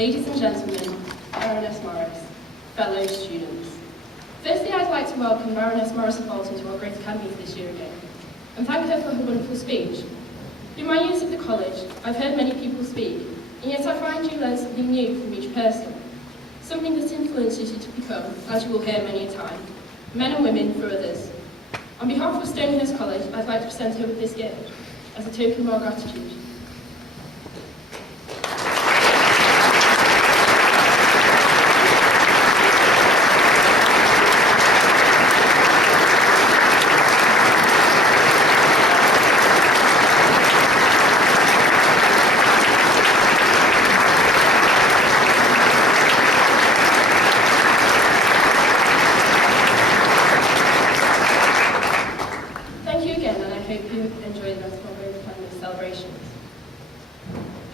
Ladies and gentlemen, Baroness Morris, fellow students. Firstly, I'd like to welcome Baroness Morris of Bolton to our Great Academies this year again, and thank her for her wonderful speech. In my years at the college, I've heard many people speak, and yet I find you learn something new from each person, something that influences you to become, as you will hear many a time, men and women for others. On behalf of Stonehurst College, I'd like to present her with this gift, as a token of our gratitude.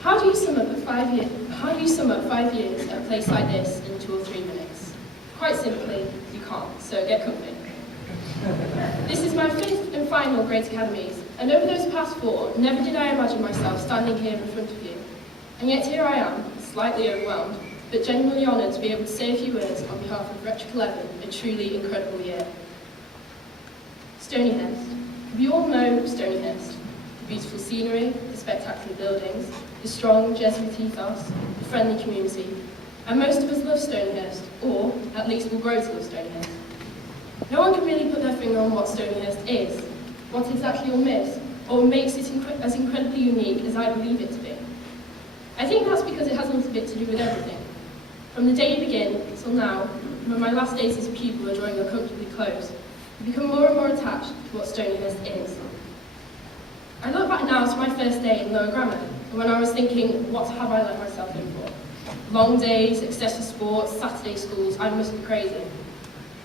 How do you sum up 5 years at a place like this in 2 or 3 minutes? Quite simply, you can't, so get comfy. This is my 5th and final Great Academies, and over those past 4, never did I imagine myself standing here in front of you. And yet here I am, slightly overwhelmed, but genuinely honoured to be able to say a few words on behalf of Rhetoric 11, a truly incredible year. Stonehurst. We all know Stonehurst. The beautiful scenery, the spectacular buildings, the strong Jesuit ethos, the friendly community, and most of us love Stonehurst, or at least will grow to love Stonehurst. No one can really put their finger on what Stonehurst is, what exactly you'll miss, or makes it as incredibly unique as I believe it to be. I think that's because it has a little bit to do with everything. From the day you begin till now, when my last days as a pupil are drawing uncomfortably close, you become more and more attached to what Stonehurst is. I look back now to my first day in lower grammar, and when I was thinking, what have I let myself in for? Long days, excessive sports, Saturday schools, I must be crazy.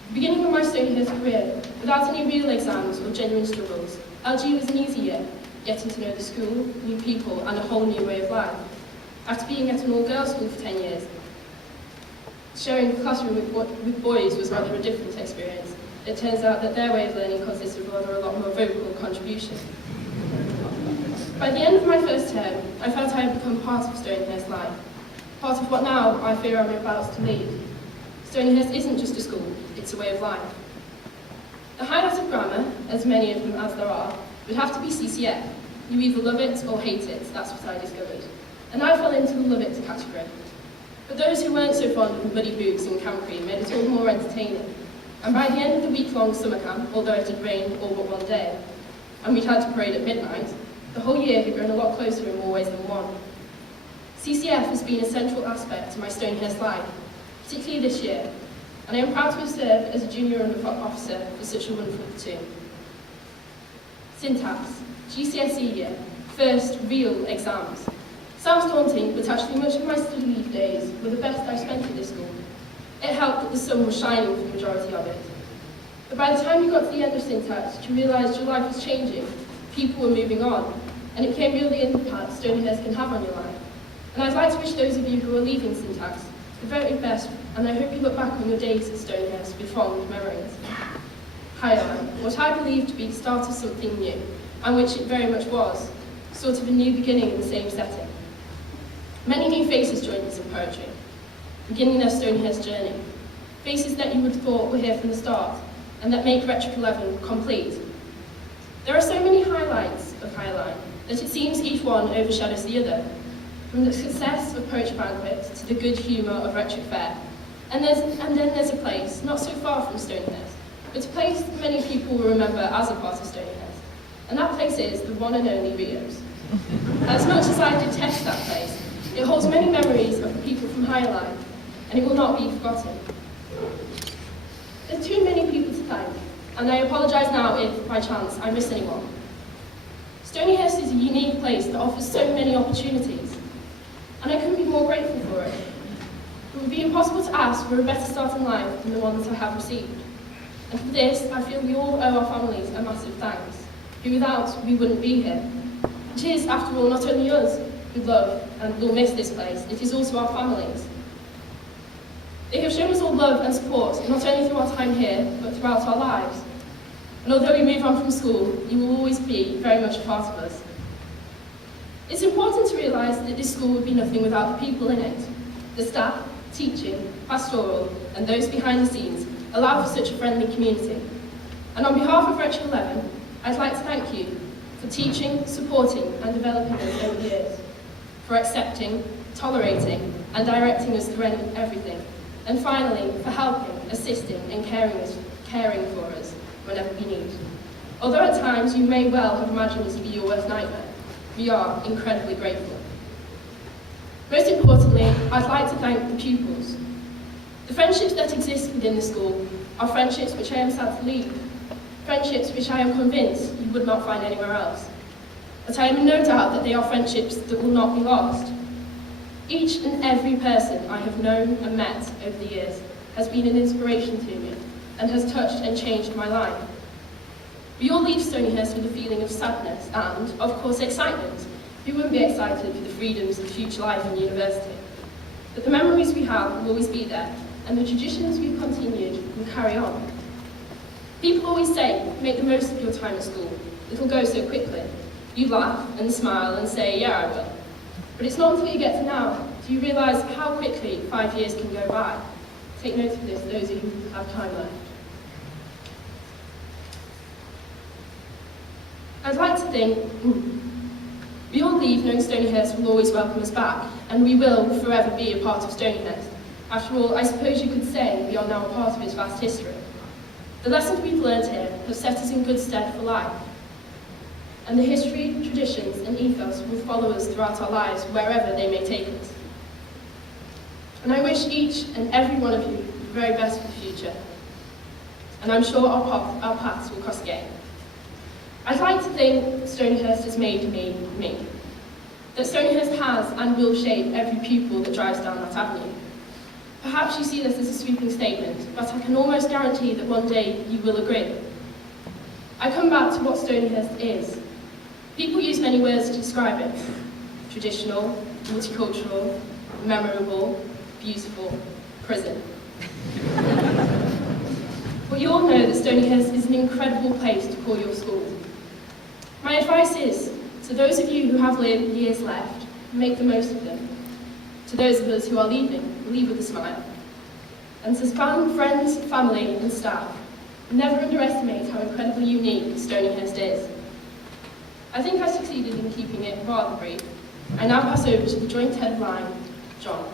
The beginning of my Stonehurst career, without any real exams or genuine struggles, LG was an easy year, getting to know the school, new people, and a whole new way of life. After being at an all-girls school for 10 years, sharing the classroom with boys was rather a different experience. It turns out that their way of learning consists of rather a lot more vocal contribution. By the end of my first term, I felt I had become part of Stonehurst life, part of what now I fear I'm about to leave. Stonehurst isn't just a school, it's a way of life. The highlight of grammar, as many of them as there are, would have to be CCF. You either love it or hate it, that's what I discovered. And I fell into the love it category. But those who weren't so fond of the muddy boots and camp cream made it all more entertaining. And by the end of the week-long summer camp, although it had rained all but one day, and we'd had to parade at midnight, the whole year had grown a lot closer in more ways than one. CCF has been a central aspect to my Stonehurst life, particularly this year, and I am proud to have served as a junior officer for such a wonderful platoon. Syntax, GCSE year, first real exams. Sounds daunting, but actually much of my study leave days were the best I spent at this school. It helped that the sun was shining for the majority of it. But by the time you got to the end of syntax, you realised your life was changing, people were moving on, and it became real the impact Stonehurst can have on your life. And I'd like to wish those of you who are leaving syntax the very best, and I hope you look back on your days at Stonehurst with fond memories. Highline, what I believe to be the start of something new, and which it very much was, sort of a new beginning in the same setting. Many new faces joined us in poetry, beginning their Stonehurst journey, faces that you would have thought were here from the start, and that make Rhetoric 11 complete. There are so many highlights of Highline that it seems each one overshadows the other, from the success of Poetry Banquet to the good humour of Rhetoric Fair. And then there's a place, not so far from Stonehurst, but a place that many people will remember as a part of Stonehurst. And that place is the one and only Rio's. As much as I detest that place, it holds many memories of the people from Highline, and it will not be forgotten. There's too many people to thank, and I apologise now if, by chance, I miss anyone. Stonehurst is a unique place that offers so many opportunities, and I couldn't be more grateful for it. It would be impossible to ask for a better start in life than the one that I have received. And for this, I feel we all owe our families a massive thanks, who without, we wouldn't be here. It is, after all, not only us who love and will miss this place, it is also our families. They have shown us all love and support, not only through our time here, but throughout our lives. And although we move on from school, you will always be very much a part of us. It's important to realise that this school would be nothing without the people in it. The staff, teaching, pastoral, and those behind the scenes allow for such a friendly community. And on behalf of Rector 11, I'd like to thank you for teaching, supporting, and developing us over the years, for accepting, tolerating, and directing us through everything, and finally, for helping, assisting, and caring for us whenever we need. Although at times you may well have imagined us to be your worst nightmare, we are incredibly grateful. Most importantly, I'd like to thank the pupils. The friendships that exist within the school are friendships which I am sad to leave, friendships which I am convinced you would not find anywhere else. But I am in no doubt that they are friendships that will not be lost. Each and every person I have known and met over the years has been an inspiration to me and has touched and changed my life. We all leave Stonyhurst with a feeling of sadness and, of course, excitement. Who wouldn't be excited for the freedoms of future life in university? But the memories we have will always be there, and the traditions we've continued will carry on. People always say, make the most of your time at school. It'll go so quickly. You laugh and smile and say, yeah, I will. But it's not until you get to now do you realise how quickly 5 years can go by. Take note of this, those of you who have time left. I'd like to think, we all leave knowing Stonyhurst will always welcome us back, and we will forever be a part of Stonyhurst. After all, I suppose you could say we are now a part of its vast history. The lessons we've learned here have set us in good stead for life, and the history, traditions, and ethos will follow us throughout our lives, wherever they may take us. And I wish each and every one of you the very best for the future, and I'm sure our paths will cross again. I'd like to think Stonyhurst has made me, me. That Stonyhurst has and will shape every pupil that drives down that avenue. Perhaps you see this as a sweeping statement, but I can almost guarantee that one day you will agree. I come back to what Stonyhurst is. People use many words to describe it. Traditional, multicultural, memorable, beautiful, prison. But you all know that Stonyhurst is an incredible place to call your school. My advice is, to those of you who have years left, make the most of them. To those of us who are leaving, leave with a smile. And to friends, family and staff, never underestimate how incredibly unique Stonyhurst is. I think I succeeded in keeping it rather brief. I now pass over to the joint head of line, John.